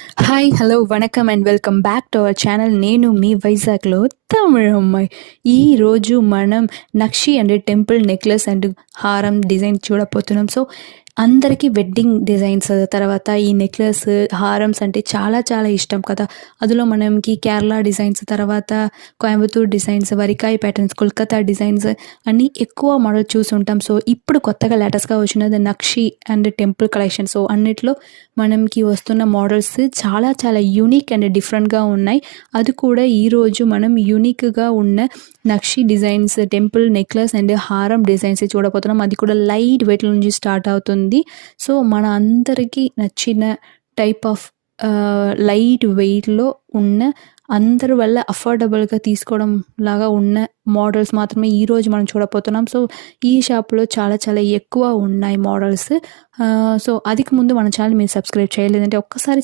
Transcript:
Hi, hello, vanakkam and welcome back to our channel. నేను మీ వైజాగ్‌లో తమిళ్ అమ్మాయి. ఈరోజు మనం నక్షి అండ్ టెంపుల్ నెక్లెస్ అండ్ హారం డిజైన్ చూడబోతున్నాం. సో, అందరికీ వెడ్డింగ్ డిజైన్స్ తర్వాత ఈ నెక్లెస్, హారమ్స్ అంటే చాలా చాలా ఇష్టం కదా! అందులో మనకి కేరళ డిజైన్స్, తర్వాత కోయంబత్తూర్ డిజైన్స్, వరికాయి ప్యాటర్న్స్, కోల్కతా డిజైన్స్ అన్నీ ఎక్కువ మోడల్ చూసుంటాం. సో, ఇప్పుడు కొత్తగా లేటెస్ట్‌గా వచ్చినది nakshi and temple collection. So, అన్నిట్లో మనకి వస్తున్న మోడల్స్ చాలా చాలా యూనిక్ అండ్ డిఫరెంట్‌గా ఉన్నాయి. అది కూడా ఈరోజు మనం యూనిక్‌గా ఉన్న నక్షి డిజైన్స్, టెంపుల్ నెక్లెస్ అండ్ హారం డిజైన్స్ చూడబోతున్నాం. అది కూడా లైట్ వెయిట్ నుంచి స్టార్ట్ అవుతుంది. సో, మన అందరికీ నచ్చిన టైప్ ఆఫ్ లైట్ వెయిట్‌లో ఉన్న, అందరి వల్ల అఫోర్డబుల్‌గా తీసుకోవడం లాగా ఉన్న మోడల్స్ మాత్రమే ఈరోజు మనం చూడబోతున్నాం. సో, ఈ షాప్‌లో చాలా చాలా ఎక్కువ ఉన్నాయి మోడల్స్. సో, అదికి ముందు మన ఛానల్ మీరు సబ్స్క్రైబ్ చేయలేదంటే ఒక్కసారి